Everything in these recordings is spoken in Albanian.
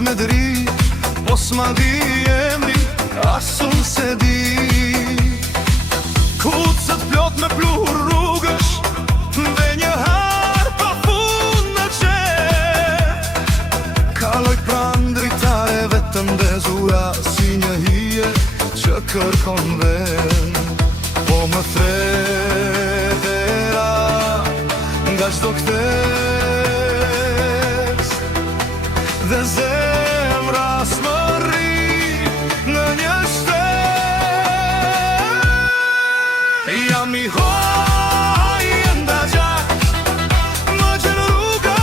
me dri, po s'ma di emri, asun se di. Kucët plot me pluhur rrugësh, dhe një harë pa fund në qef. Kaloj pran dritare vetëm bezura, si një hije që kërkon ven. Po më thretera nga çdo kthesh, dhe zemra s'më rri në një shtet. Jam i hoj e nda gjak, më gjen rruga,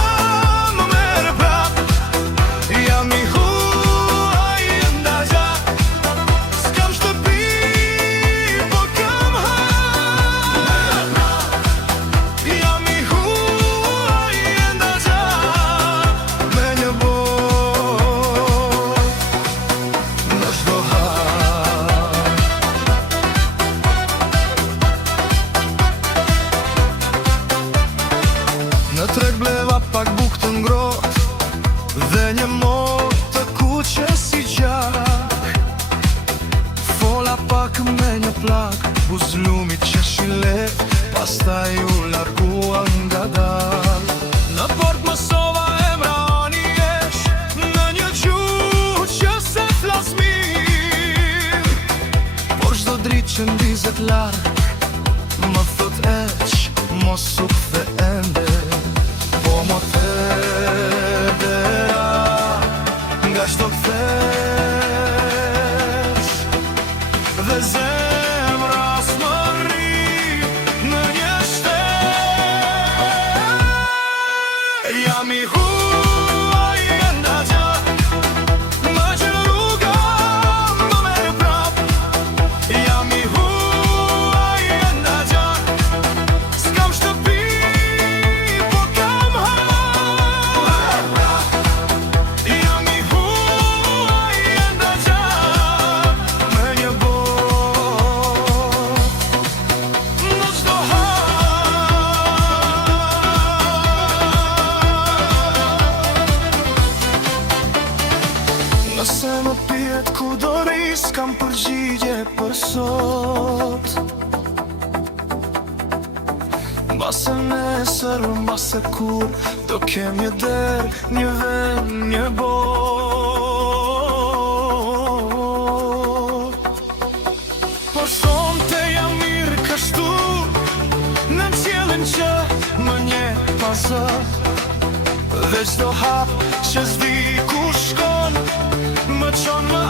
më merë prap. Jam i huaj e nda gjak, s'kam shtëpi, po kam hap. Jam i huaj e nda gjak, me një bot në çdo hap. Në treg bleva pak buk të ngrot, dhe një mot të kuqe si gjak. Fola pak me një plak, buzlumit që shile, pastaj u largua nga dal. Në port Mosova emra ani jesh, në një gjuhë që se flas mirë. Por çdo dritë që ndizet larg, më thot eq, mos u kthe ende. Po më thedera nga çdo kthesh, dhe zemra s'më rri në një shtet. Jam i huaj e nda gjak, më gjen rruga, më merë prap. Jam i huaj e nda gjak, s'kam shtëpi, po kam hap. Jam i huaj e nda gjak, me një bot në çdo hap. Nëse më pyet ku do ri, s'kam përgjigje për sot. Mbase nesër, mbase kur, do kem një der, një vend, një bot. Por sonte jam mirë kështu, në qiellin që më nje pa zot. Dhe çdo hap që s'di ku shkon, më çon më